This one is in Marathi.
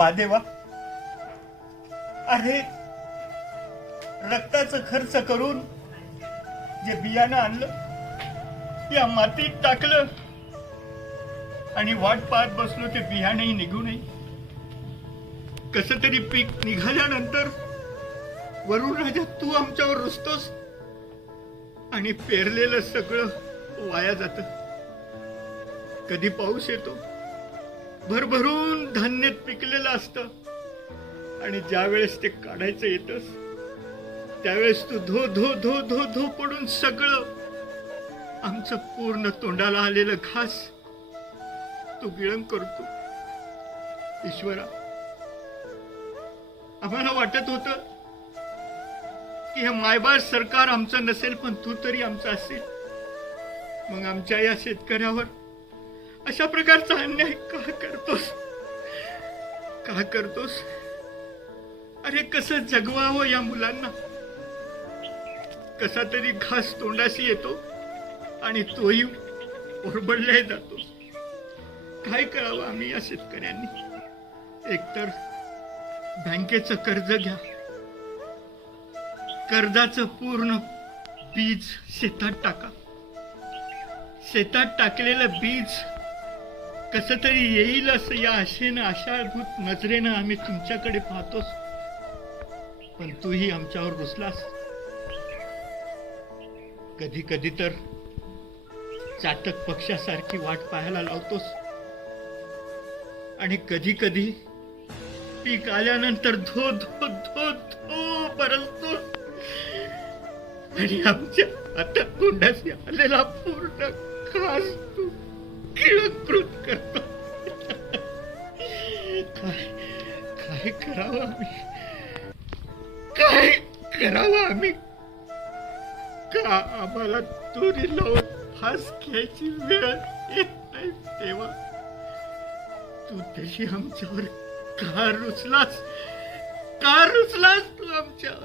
बादेवा, अरे रक्ताचा खर्च करून जे बियाणं आणलं या मातीत टाकलं आणि वाट पाहत बसलो ते बियाणंही निघू नये. कसं तरी पीक निघाल्यानंतर वरुण राजा तू आमच्यावर रुसतोस आणि पेरलेलं सगळं वाया जात. कधी पाऊस येतो, भरभरून धान्य पिकलेलं असतं आणि ज्या वेळेस ते काढायचं येतस त्यावेळेस तू धो धो धो धो धो पडून सगळं आमचं पूर्ण तोंडाला आलेलं घास तू गिळण करतो. ईश्वरा, आम्हाला वाटत होतं की हे मायबाळ सरकार आमचं नसेल पण तू तरी आमचं असेल. मग आमच्या या शेतकऱ्यावर अशा प्रकारचा अन्याय का करतोस, का करतोस? अरे कसं जगवावं या मुलांना? कसा तरी घास तोंडाशी येतो आणि तोही ओरबडला जातो. काय करावं आम्ही या शेतकऱ्यांनी? एकतर बँकेचं कर्ज घ्या, कर्जाचं पूर्ण बीज शेतात टाका. शेतात टाकलेलं बीज कसं तरी येईल असं या आशेनं, आशाभूत नजरेनं आम्ही तुमच्याकडे पाहतोस, पण तूही आमच्यावर रुसलास. कधी कधी तर चातक पक्षासारखी वाट पाहायला लावतोस आणि कधी कधी पीक आल्यानंतर धो धो धो धो बरसतोस आणि आमच्या आता तोंडाशी आलेला पूर्ण घास तू गिळकृत करतो. काय काय करावं आम्ही? काय करावं आम्ही? का आम्हाला दोरी लावून फास घ्यायची वेळ येत नाही तेव्हा तू तशी आमच्यावर का रुसलास? का रुसलास तू आमच्यावर?